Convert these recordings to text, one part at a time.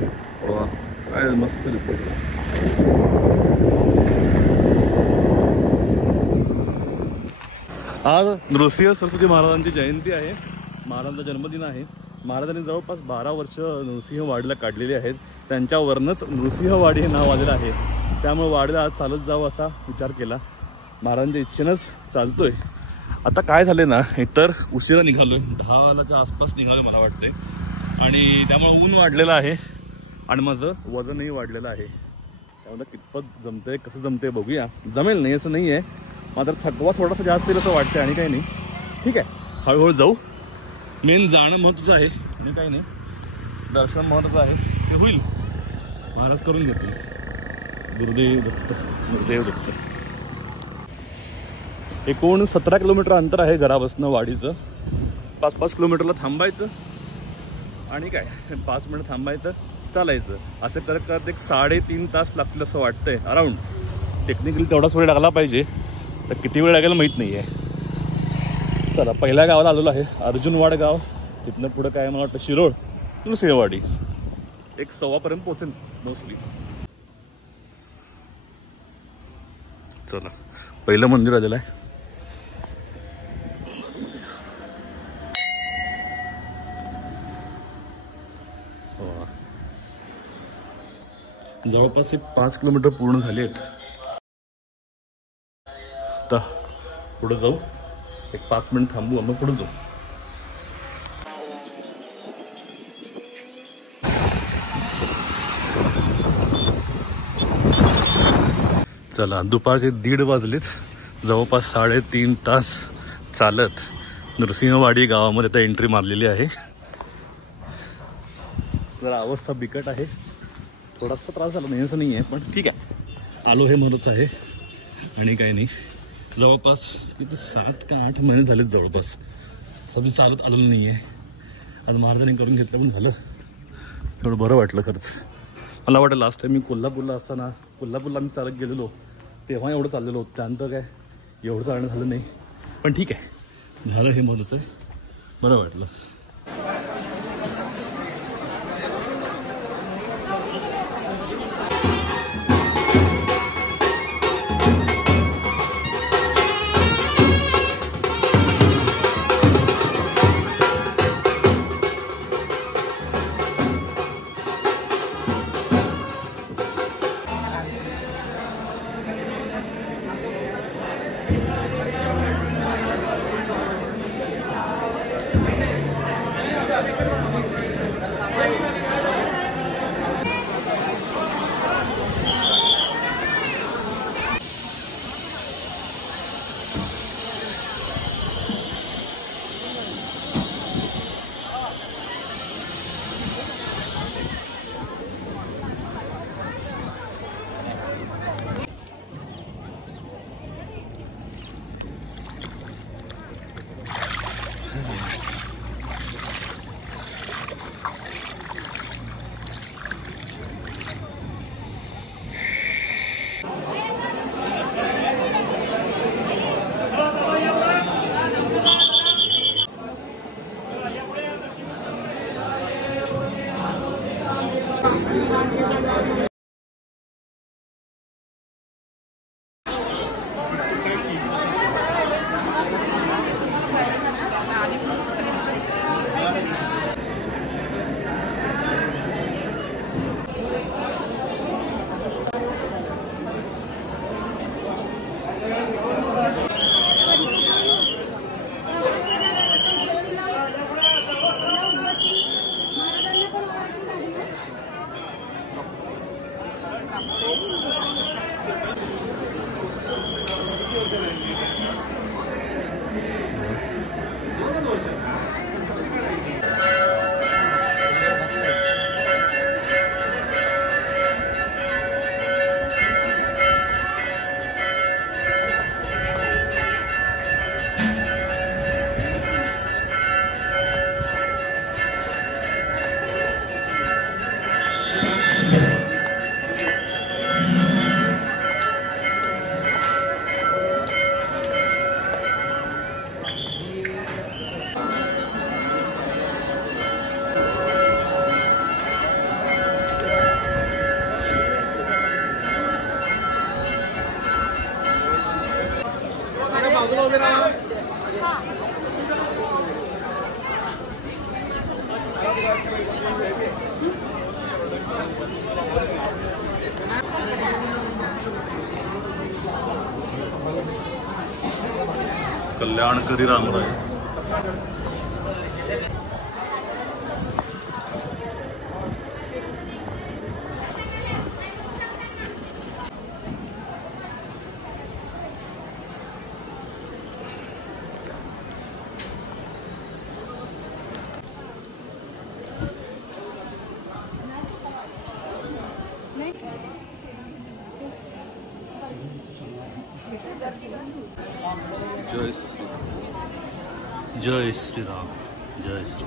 वा काय मस्त दिसतं. आज नृसिंह सरस्वती महाराजांची जयंती आहे. महाराजांचा जन्मदिन आहे. महाराजांनी जवळपास 12 वर्ष नृसिंहवाडीला काढलेली आहेत. त्यांच्यावरनंच नृसिंहवाडी हे नाव आलेलं आहे. त्यामुळे वाडीला आज चालत जावं असा विचार केला. महाराजांच्या इच्छेनंच चालतोय. आता काय झाले ना, एकतर उशिरा निघालोय, 10च्या आसपास निघालोय मला वाटतंय, आणि त्यामुळे ऊन वाढलेलं आहे आणि माझं वजनही वाढलेलं आहे. त्यामुळे कितपत जमतंय कसं जमतंय बघूया. जमेल नाही असं नाही आहे, मात्र थकवा थोडासा जास्त येईल असं वाटतंय आणि काही नाही. ठीक आहे, हळूहळू जाऊ. मेन जाणं महत्त्वाचं आहे आणि काही नाही, दर्शन महत्त्वाचं आहे. ते होईल, महाराज करून घेतील. गुरुदेव दत्त, गुरुदेव दत्त. एकूण 17 किलोमीटर अंतर आहे घरापासून वाडीचं. 5-5 किलोमीटरला थांबायचं आणि काय 5 मिनिट थांबायचं, चालायचं. असं करत करत एक 3.5 तास लागतील असं वाटतंय अराऊंड. टेक्निकली तेवढाच वेळ लागला पाहिजे, तर किती वेळ लागेल माहीत नाही आहे. चला, पहिल्या गावाला आलेलो आहे, अर्जुनवाड गाव. तिथनं पुढं काय मला वाटतं शिरोळ, नृसिंहवाडी. 1:15 पोहोचेल मोस्टली. चला, पहिलं मंदिर आलेलं आहे. जवळपास 5 किलोमीटर पूर्ण झाले आहेत. आता पुढे जाऊ, 5 मिनिट थांबू, मग पुढे जाऊ. चला, दुपारचे 1:30 वाजलेत. जवळपास 3.5 तास चालत नृसिंहवाडी गावामध्ये आता एंट्री मारलेली आहे. जरा अवस्था बिकट आहे, थोडासा त्रास झाला नाही असं नाही आहे, पण ठीक आहे, आलो हे महत्त्वाचं आहे. आणि काही नाही, जवळपास इथं 7 का 8 महिने झालेत जवळपास. अजून चालत आलेलं नाही आहे. आज महाराजांनी करून घेतलं पण झालं, थोडं बरं वाटलं खरंच. मला वाटतं लास्ट टाइम मी कोल्हापूरला असताना, कोल्हापूरला मी चालत गेलेलो तेव्हा एवढं चाललेलो, त्यानंतर काय एवढं चालणं झालं नाही. पण ठीक आहे, झालं हे महत्त्वाचं आहे, बरं वाटलं. कल्याणकरी रामराय. जय श्री जय श्रीराम जय श्री.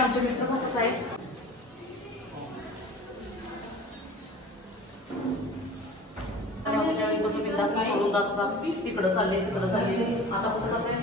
आमचे मिस्टर पण कसं आहे तसं बिंदास सोडून जात होता. तिकडं चालले आता कुठं जात आहे.